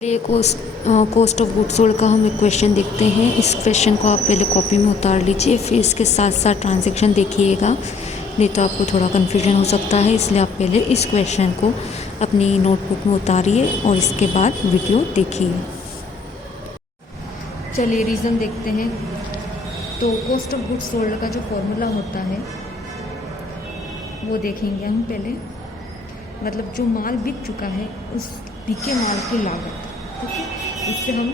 ये cost of goods sold का हम एक क्वेश्चन देखते हैं। इस क्वेश्चन को आप पहले कॉपी में उतार लीजिए, फिर इसके साथ साथ ट्रांजैक्शन देखिएगा, नहीं तो आपको थोड़ा कन्फ्यूजन हो सकता है। इसलिए आप पहले इस क्वेश्चन को अपनी नोटबुक में उतारिए और इसके बाद वीडियो देखिए। चलिए रीज़न देखते हैं। तो कॉस्ट ऑफ गुड्स सोल्ड का जो फॉर्मूला होता है वो देखेंगे हम पहले। मतलब जो माल बिक चुका है उस बिके माल की लागत, ठीक है, इससे हम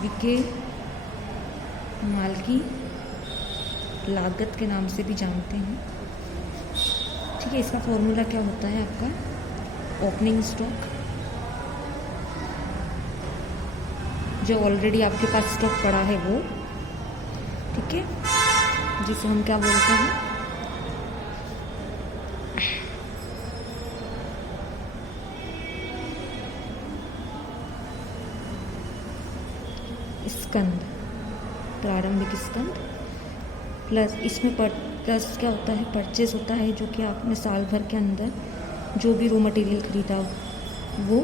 बिके माल की लागत के नाम से भी जानते हैं, ठीक है। इसका फॉर्मूला क्या होता है आपका? ओपनिंग स्टॉक, जो ऑलरेडी आपके पास स्टॉक पड़ा है वो, ठीक है, जिसे हम क्या बोलते हैं? स्कंद, प्रारंभिक स्कंद। प्लस इसमें प्लस क्या होता है? परचेज होता है, जो कि आपने साल भर के अंदर जो भी रॉ मटेरियल खरीदा वो।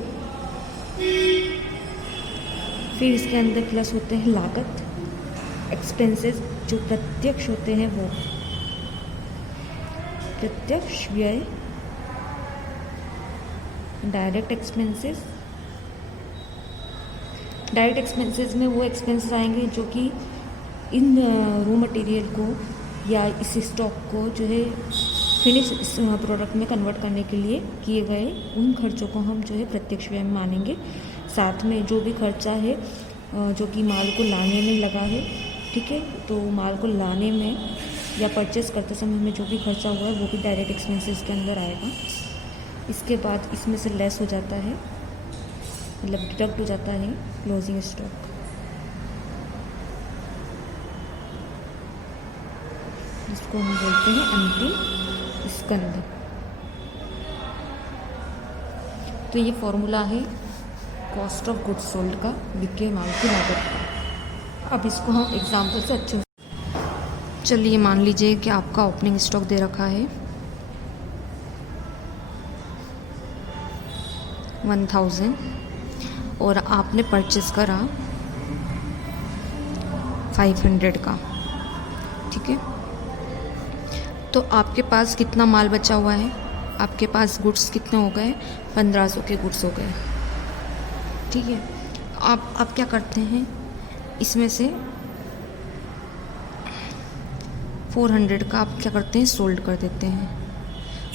फिर इसके अंदर प्लस होते हैं लागत, एक्सपेंसेस, जो प्रत्यक्ष होते हैं वो, प्रत्यक्ष व्यय, डायरेक्ट एक्सपेंसेस। डायरेक्ट एक्सपेंसेस में वो एक्सपेंसेस आएंगे जो कि इन रॉ मटेरियल को या इस स्टॉक को जो है फिनिश प्रोडक्ट में कन्वर्ट करने के लिए किए गए उन खर्चों को हम जो है प्रत्यक्ष व्यय में मानेंगे। साथ में जो भी खर्चा है जो कि माल को लाने में लगा है, ठीक है, तो माल को लाने में या परचेस करते समय में जो भी खर्चा हुआ है वो भी डायरेक्ट एक्सपेंसेस के अंदर आएगा। इसके बाद इसमें से लेस हो जाता है, मतलब डिडक्ट हो जाता है क्लोजिंग स्टॉक। इसको हम बोलते हैं अंतिम स्कंद। तो ये फॉर्मूला है कॉस्ट ऑफ गुड्स सोल्ड का, बिके माल की लागत का। अब इसको हम एग्जाम्पल से अच्छे से, चलिए मान लीजिए कि आपका ओपनिंग स्टॉक दे रखा है 1000 और आपने परचेस करा 500 का, ठीक है। तो आपके पास कितना माल बचा हुआ है? आपके पास गुड्स कितने हो गए? 1500 के गुड्स हो गए, ठीक है। आप क्या करते हैं? इसमें से 400 का आप क्या करते हैं? सोल्ड कर देते हैं।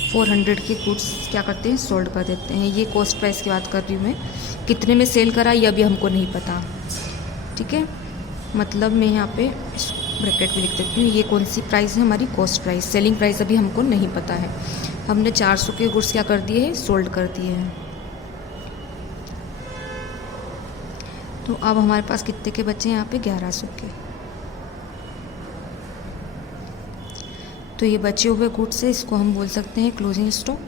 400 के गुड्स क्या करते हैं? सोल्ड कर देते हैं। ये कॉस्ट प्राइस की बात कर रही हूँ मैं। कितने में सेल करा ये अभी हमको नहीं पता, ठीक है। मतलब मैं यहाँ पे ब्रैकेट में लिख देती हूँ, ये कौन सी प्राइस है? हमारी कॉस्ट प्राइस। सेलिंग प्राइस अभी हमको नहीं पता है। हमने 400 के गुड्स क्या कर दिए हैं? सोल्ड कर दिए हैं। तो अब हमारे पास कितने के बचे हैं यहाँ पे? 1100 के। तो ये बचे हुए गुड्स है, इसको हम बोल सकते हैं क्लोजिंग स्टॉक,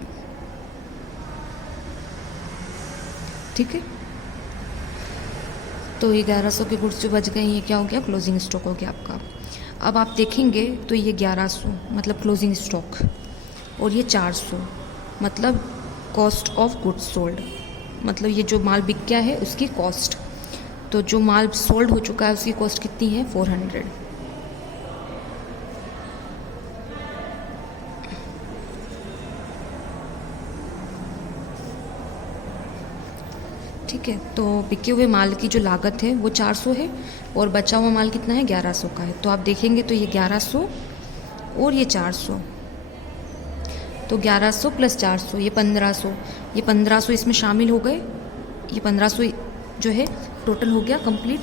ठीक है। तो ये 1100 के गुड्स जो बच गए ये क्या हो गया? क्लोजिंग स्टॉक हो गया आपका। अब आप देखेंगे तो ये 1100 मतलब क्लोजिंग स्टॉक और ये 400 मतलब कॉस्ट ऑफ गुड्स सोल्ड, मतलब ये जो माल बिक गया है उसकी कॉस्ट। तो जो माल सोल्ड हो चुका है उसकी कॉस्ट कितनी है? 400, ठीक है। तो बिके हुए माल की जो लागत है वो 400 है और बचा हुआ माल कितना है? 1100 का है। तो आप देखेंगे तो ये 1100 और ये 400, तो 1100 प्लस 400 ये 1500, ये 1500 इसमें शामिल हो गए। ये 1500 जो है टोटल हो गया कंप्लीट।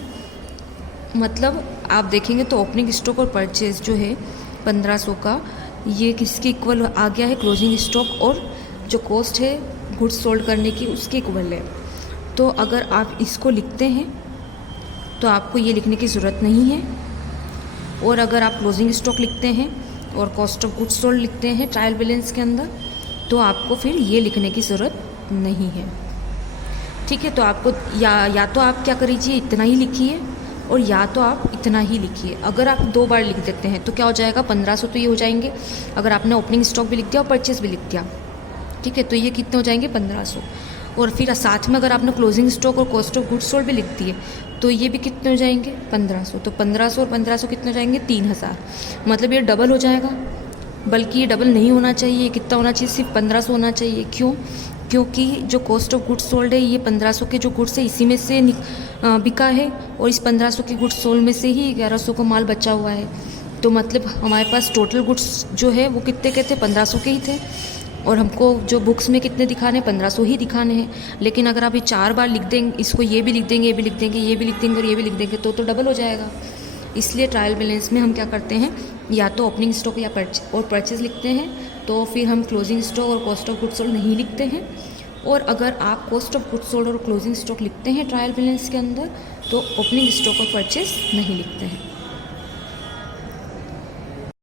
मतलब आप देखेंगे तो ओपनिंग स्टॉक और परचेज जो है 1500 का, ये किसके इक्वल आ गया है? क्लोजिंग स्टॉक और जो कॉस्ट है गुड्स सोल्ड करने की उसके इक्वल है। तो अगर आप इसको लिखते हैं तो आपको ये लिखने की ज़रूरत नहीं है, और अगर आप क्लोजिंग स्टॉक लिखते हैं और कॉस्ट ऑफ गुड्स सोल्ड लिखते हैं ट्रायल बैलेंस के अंदर, तो आपको फिर ये लिखने की ज़रूरत नहीं है, ठीक है। तो आपको या तो आप क्या करिए, इतना ही लिखिए, और या तो आप इतना ही लिखिए। अगर आप 2 बार लिख देते हैं तो क्या हो जाएगा? 1500 तो ये हो जाएंगे। अगर आपने ओपनिंग स्टॉक भी लिख दिया और परचेस भी लिख दिया, ठीक है, तो ये कितने हो जाएंगे? 1500। और फिर साथ में अगर आपने क्लोजिंग स्टॉक और कॉस्ट ऑफ गुड्स सोल्ड भी लिख दिए तो ये भी कितने हो जाएंगे 1500। तो 1500 और 1500 कितने हो जाएंगे 3000। मतलब ये डबल हो जाएगा, बल्कि ये डबल नहीं होना चाहिए। कितना होना चाहिए, सिर्फ 1500 होना चाहिए। क्यों? क्योंकि जो कॉस्ट ऑफ गुड्स सोल्ड है ये 1500 के जो गुड्स है इसी में से बिका है, और इस 1500 के गुड्स सोल्ड में से ही 1100 का माल बचा हुआ है। तो मतलब हमारे पास टोटल गुड्स जो है वो कितने के थे, 1500 के ही थे, और हमको जो बुक्स में कितने दिखाने हैं, 1500 ही दिखाने हैं। लेकिन अगर आप ये 4 बार लिख देंगे, इसको ये भी लिख देंगे, ये भी लिख देंगे, ये भी लिख देंगे और ये भी लिख देंगे तो डबल हो जाएगा। इसलिए ट्रायल बैलेंस में हम क्या करते हैं, या तो ओपनिंग स्टॉक या परचेज लिखते हैं, तो फिर हम क्लोजिंग स्टॉक और कॉस्ट ऑफ गुड्स सोल्ड नहीं लिखते हैं। और अगर आप कॉस्ट ऑफ गुड्स सोल्ड और क्लोजिंग स्टॉक लिखते हैं ट्रायल बैलेंस के अंदर, तो ओपनिंग स्टॉक और परचेज नहीं लिखते हैं।